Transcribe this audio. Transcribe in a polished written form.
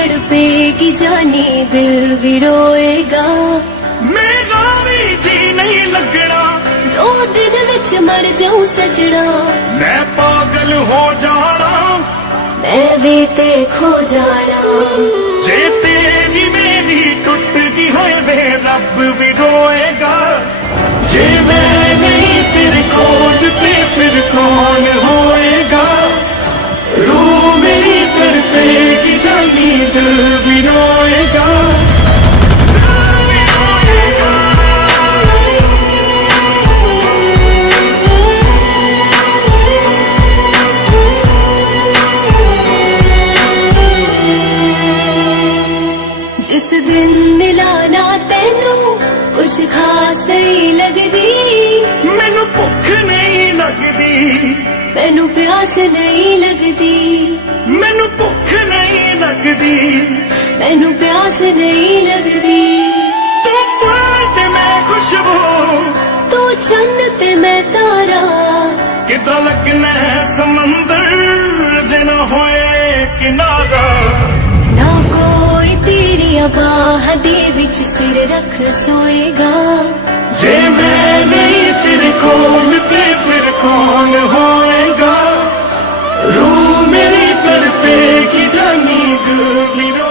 तड़पेगी जानी दिल भी रोएगा। मेरा भी जी नहीं लगना, 2 दिन विच मर जाऊं सजना। मैं पागल हो जाना, मैं भी ते खो जाना। जे तेरी मेरी टुट गई है वे रब भी रोएगा। जे मैं नहीं तेरे कोल ते फिर कौन होएगा। रूह मेरी तड़पेगी जानी दिल भी रोएगा। जिस दिन मिला ना तेनू कुछ खास नहीं लगदी। मैनू भुख नहीं लगदी, मैनू प्यास नहीं लगदी। मैनू भुख नहीं लगदी। मैनू प्यास नहीं लगदी। तू फूल ते मैं खुशबू, तू चन्न ते मैं तारा। किदा लगना है समंदर जे ना होए किनारा। ना कोई तेरी बाह दे विच सिर रख सोएगा। जे मैं नहीं तेरे कोल ते फिर कौन होएगा। रूह मेरी तड़पेगी जानी दिल भी रोएगा।